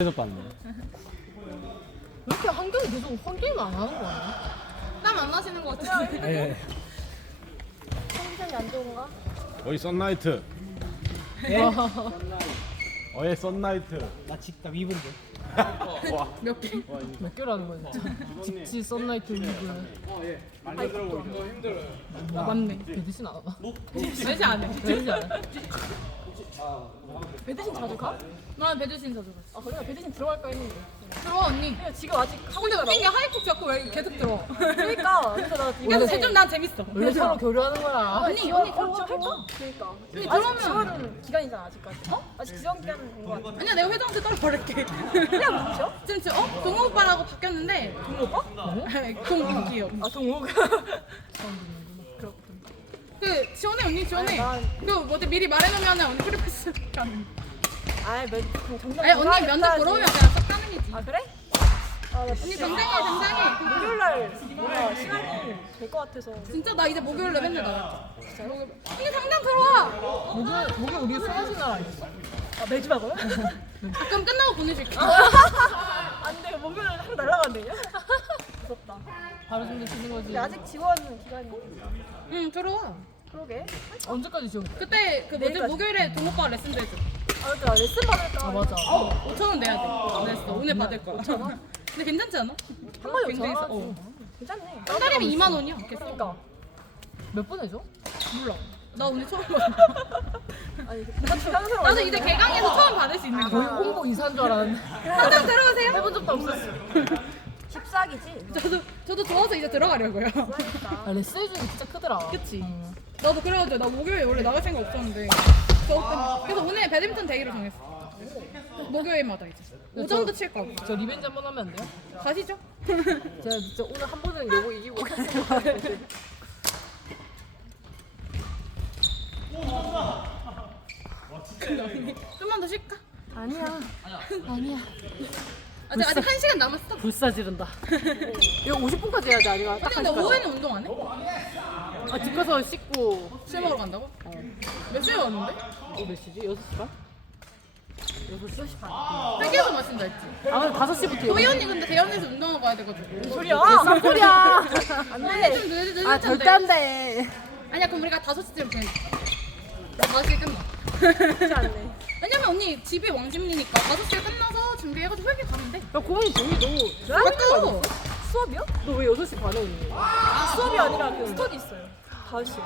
그래서 봤네. 왜 이렇게 한경이 계속 환경이 안 하는 거야? 땀안 나시는 것 같은데. 예. 컨디션이 안 좋은가? 어이 썬나이트. 예? 어이 썬나이트. 나 직다 위브인데. 몇 개? 몇 개라는 거야 진짜? 집지 썬라이트 리그 아, 맞네. 배드신 안 하나? 배시 안 해. 배드신 안 해? 배드신 자주 가? 난 배드신 자주 갔어. 아 그래 배드신 들어갈까 했는데 들어와 언니. 그냥 지금 아직 하고 근데 있잖아 웃긴 게 하이콕 자꾸 왜 계속 들어. 그러니까 그래서 나 그래서 이번에 난 재밌어. 원래 서로 교류하는 거라 언니 언니 들어와 들어와. 할까? 그러니까 근데 아직 들어오면- 지원 기간이잖아 아직까지 어? 아직 지원 기간 된거 같아 아니야 내가 회장한테 따로 버릴게. 그냥 누구죠? 지금 지금 어 동호 오빠라고 바뀌었는데. 동호 오빠? 동욱이요. 아 동욱 그 지원해 언니 지원해. 아니, 그 뭐지 미리 말해놓으면 언니 프리패스 가는. 아이 면 정장 아니 언니 면접 보러 오면 그냥 쏙 가능이지. 아 그래? 아 나 언니 당장해 당장해. 목요일 날 뭔가 시간이 될 것 같아서 진짜 나 이제 목요일에 맨날 나가. 목요일. 언니 당장 들어와. 목요일 목요일 우리 수요일 날 아니었어? 아 매주 하고요? 그럼 끝나고 보내줄게. 안돼 목요일 하루 날라간대요? 바로 준비시는 거지. 근데 아직 지원 기간이 응 들어와. 그러게 언제까지 지원? 그때 그 뭐지 내일까지. 목요일에 동호빠 레슨도 해줘. 아 맞다 레슨 받을까 아 맞아. 5천 원 내야 돼. 냈어. 오늘 받을 거야. 5천 원? 근데 괜찮지 않아? 한 번에 굉장히 싸- 5천 원 어. 괜찮네 한 달이면 2만 원이야. 계속. 그러니까 몇번 해줘? 몰라. 나 오늘 처음 받아. 아니 나도 이제 개강해서 처음 받을 수 있는 거의 거야. 홍보 이사인 줄 알았는데. 한장 들어오세요. 해본 적도 없었어. 십사기지 저도 저도 좋아서 이제 들어가려고요. 아, 레슨 해주는 게 진짜 크더라. 그치? 응. 나도 그래가지고 나 목요일 원래 나갈 생각 없었는데 저 때문에- 그래서 오늘 배드민턴 데이로 정했어. 목요일마다 이제 오전도 칠 거고. 저 리벤지 한 번 하면 안 돼요? 가시죠. 제가 진짜 오늘 한 번은 요거 이기고 가요. 좀만 더 쉴까? 아니야. 아니야. 아직 아직 한 시간 남았어. 불사 지른다. 이거 50분까지 해야지 아니면 딱 근데 너 1시까지. 오후에는 운동 안 해? 아, 집 가서 씻고 술 먹으러 간다고? 몇 시에 왔는데? 어, 몇 시지? 6시 반? 6시 반. 회계에서 마신다 했지. 아, 근데 5시부터. 도희 언니 근데 대현에서 운동하고 와야 돼가지고. 소리야 소리야. 안돼 좀 늦, 늦을 아, 텐데. 절대 안 돼. 아니야 그럼 우리가 5시쯤 보내. 5시에 끝나. 그렇지 않네 왜냐면 언니 집이 왕십리니까 5시에 끝나서 준비해가지고 회계 돼. 야, 고은이 너무. 맞다. 수업이요? 너왜 6시 반에 오니? 수업이 아니라 그 스터디 있어요 5시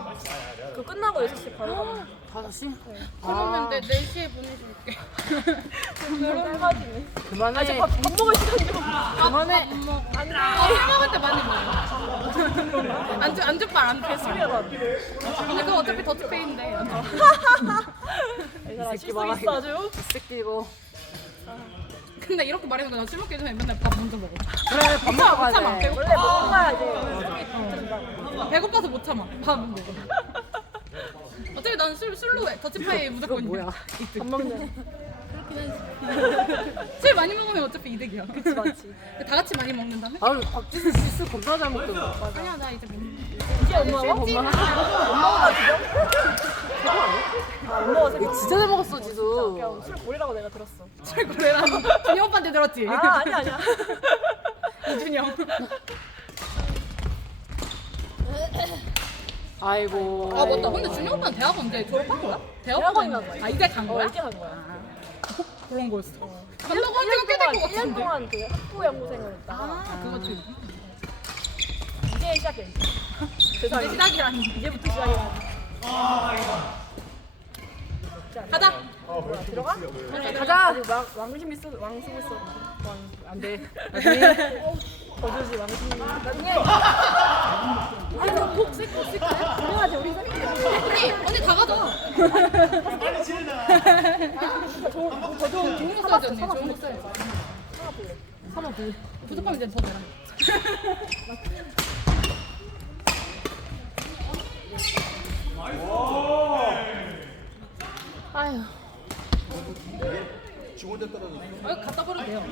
그 끝나고 6시 바로 가면 5시? 그러면 내 4시에 보내줄게. 그럼 짧아지네 그만해. 아직 밥, 밥 먹을 시간이 그만해. 안 먹어. 안돼. 술 먹을 때 많이 먹어. 안주 안주빨 안주. 소리가 나 근데 그거 어차피 더치페이인데. 얘들아 새끼 실수 봐라, 있어 아주 이 새끼 이거. 근데 이렇게 말해놓고 나술 먹기 전에 맨날 밥 먼저 먹어. 그래, 밥 먹으러 가야 참아. 돼. 원래 먹어야 돼 속이 든다고 배고파서 못 참아. 밥 먹어. 어차피 난 술, 술로 해. 더치페이 무조건 뭐야? 밥 먹는 술 많이 먹으면 어차피 이득이야. 그치 맞지 다 같이 많이 먹는다면? 아유, 박지수 실수 겁나 잘 먹더라. 아니야 나 이제 먹는 이게 엄마가? 엄마가 지금? 아 엄마가 생각 진짜 잘 먹었어, 지수. 그냥 술 버리라고 내가 들었어 최고래라. 준이 오빠한테 들었지? 아 아니야 아니야 이준이 형. 아이고. 아 맞다. 근데 준이 오빠는 대학 언제 졸업한 거야? 대학원 대학원 간 거야. 아 이제 간 어 거야? 일찍 한 거야 그런 거였어. 간다고 한 지가 꽤될것 1년 같은데. 동안 그 학부 연구생을 했다가 아 그거지. 이제 시작해 이제 이제 세상에 시작이라니. 이제부터 시작이라니 가자. 뭐야 들어가? 가자. 아니 왕, 왕심이 쓰 왕심이 쓰 왕, 안 돼. 거주지 왕심이 나중에 아니 너복 쓸거 쓸까요? 그래야지 우리 언니 언니 다 가져. 저, 저 좋은 좋은 거 써야지 언니. 좋은 거 써야지. 사마 그 부족하면 이제 더 내라. 아유. 아 갖다 버려도 돼요.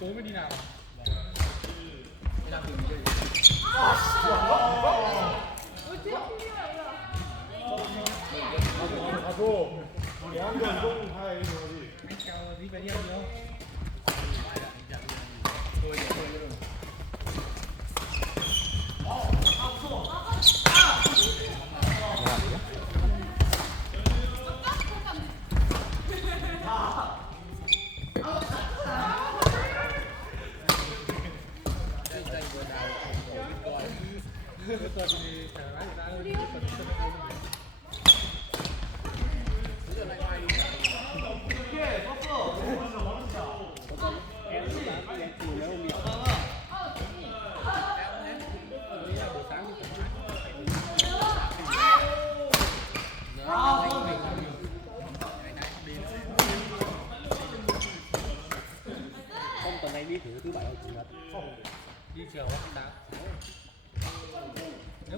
Tối mới đi nào. 가서 양대 운동 다이 거 어디 Anh chào đi về đi ăn nữa. Không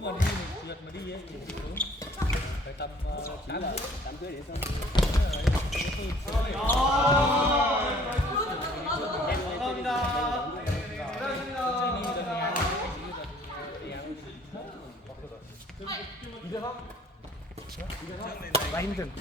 mà đi trượt mà đi ấy thì sớm. Phải tầm uh, 8 Chín giờ đám cưới để xong. Từng